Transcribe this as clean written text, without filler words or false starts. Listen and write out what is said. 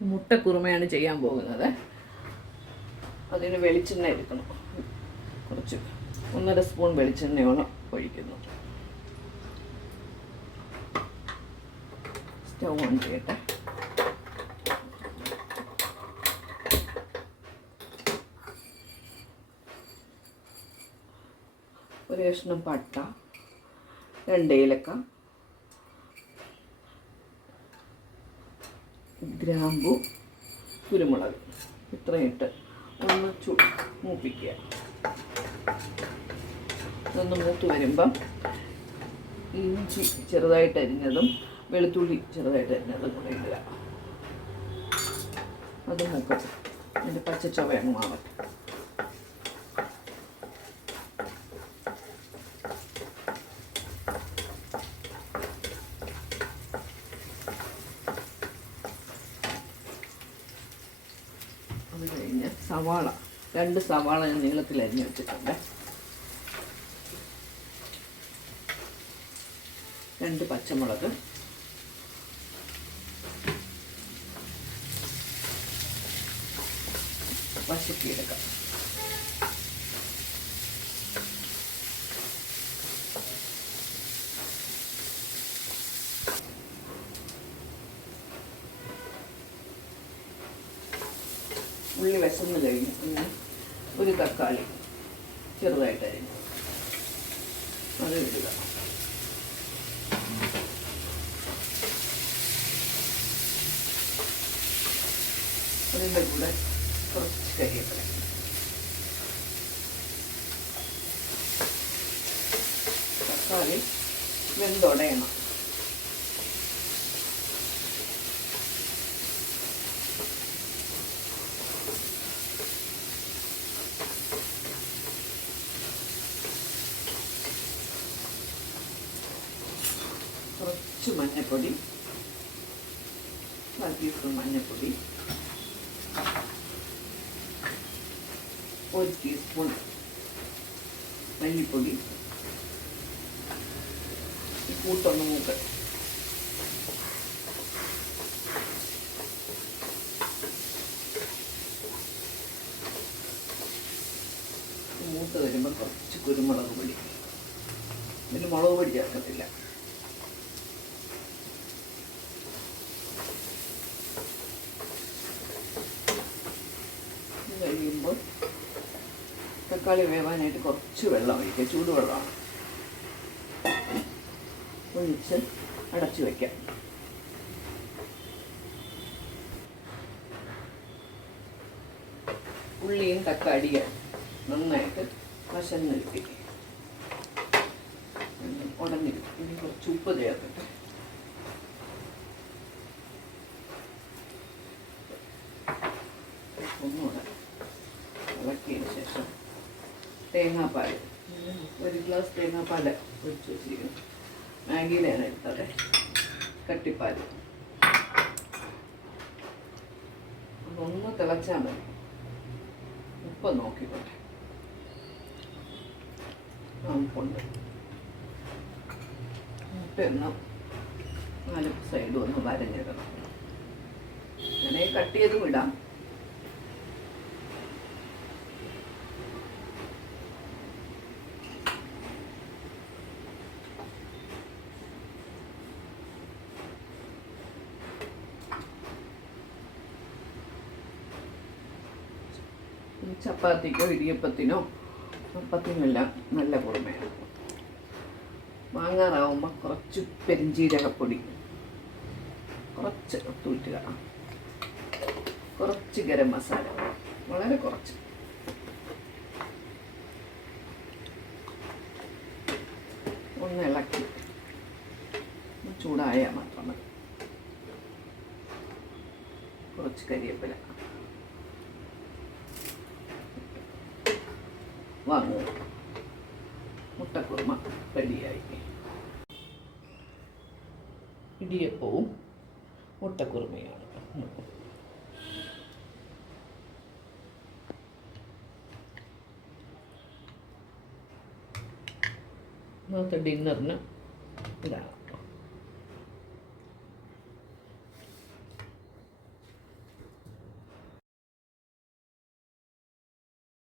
മുട്ടക്കുറുമയാണ് ചെയ്യാൻ പോകുന്നത്. അതിന് വെളിച്ചെണ്ണ എടുക്കണം. കുറച്ച് 1.5 സ്പൂൺ വെളിച്ചെണ്ണയോളം ഒഴിക്കുന്നു. സ്റ്റൗ ഓൺ ചെയ്യട്ടെ. ഒരു കഷ്ണം പട്ട, 2 ഏലക്ക, ഗ്രാമ്പു, കുരുമുളക് ഇത്രയും ഇട്ട് ഒന്ന് മൂപ്പിക്കുക. ഇതൊന്ന് മൂത്ത് വരുമ്പം ഇഞ്ചി ചെറുതായിട്ട് അരിഞ്ഞതും വെളുത്തുള്ളി ചെറുതായിട്ട് അരിഞ്ഞതും കൂടെ ഇടുക. അത് മൂക്കട്ടെ. അതിൻ്റെ പച്ചച്ചൊവ അങ്ങ് മാറട്ടെ. അത് കഴിഞ്ഞ് സവാള, 2 സവാള ഞാൻ നീളത്തിൽ അരിഞ്ഞ് വെച്ചിട്ടുണ്ട്. 2 പച്ചമുളക്, വശക്കിയെടുക്കാം. ഉള്ളി വശന്ന് കഴിഞ്ഞ് പിന്നെ ഒരു തക്കാളി ചെറുതായിട്ട് അരിഞ്ഞു അത് ഇടുക. അതിൻ്റെ കൂടെ കുറച്ച് കരിവേപ്പില. തക്കാളി വെന്തുടയണം. കുറച്ച് മഞ്ഞൾപ്പൊടി, 1 ടീസ്പൂൺ മഞ്ഞൾപ്പൊടി, 1 ടീസ്പൂൺ മല്ലിപ്പൊടി. കൂട്ടൊന്ന് മൂക്കട്ടെ. മൂത്ത് വരുമ്പോൾ കുറച്ച് കുരുമുളക് പൊടി. ഇതിന് മുളക് പൊടി ചേർക്കത്തില്ല. കഴിയുമ്പോൾ തക്കാളി വേവാനായിട്ട് കുറച്ച് വെള്ളം ഒഴിക്കുക. ചൂടുവെള്ളമാണ്. ഒഴിച്ച് അടച്ചു വയ്ക്കാം. ഉള്ളിയും തക്കാളിയും നന്നായിട്ട് വശന്നിരുത്തി ഉടഞ്ഞിരിക്കും. ഇനി കുറച്ച് ഉപ്പ് ചേർത്തിട്ട് ഒന്നുകൂടെ ഇളക്കിയതിന് ശേഷം തേങ്ങാപ്പാൽ, 1 ഗ്ലാസ് തേങ്ങാപ്പാൽ ഒഴിച്ച് വെച്ചിരിക്കുന്നു. മാഗിയിലാണ് എടുത്തത്. കട്ടിപ്പാൽ അതൊന്ന് തിളച്ചാൽ മതി. ഉപ്പ് നോക്കിക്കോട്ടെ. ഉപ്പുണ്ട്. മുട്ടയൊന്ന് 4 സൈഡും ഒന്ന് വരഞ്ഞിടണം. അങ്ങനെ കട്ട് ചെയ്തും ഇടാം. ചപ്പാത്തിക്കോ ഇടിയപ്പത്തിനോ അപ്പത്തിനെല്ലാം നല്ല കുറുമയാണ്. വാങ്ങാറാവുമ്പോൾ കുറച്ച് പെരിഞ്ചീരകപ്പൊടി കുറച്ച് തൂറ്റുക. കുറച്ച് ഗരം മസാല, വളരെ കുറച്ച്. ഒന്ന് ഇളക്കി ചൂടായാൽ മാത്രം മതി. കുറച്ച് കരിവേപ്പില വാങ്ങുക. മുട്ടക്കുറുമ റെഡിയായി. ഇടിയപ്പവും മുട്ടക്കുറുമയാണ്. ഇന്നത്തെ ഡിന്നറിന് ഇതാണ്.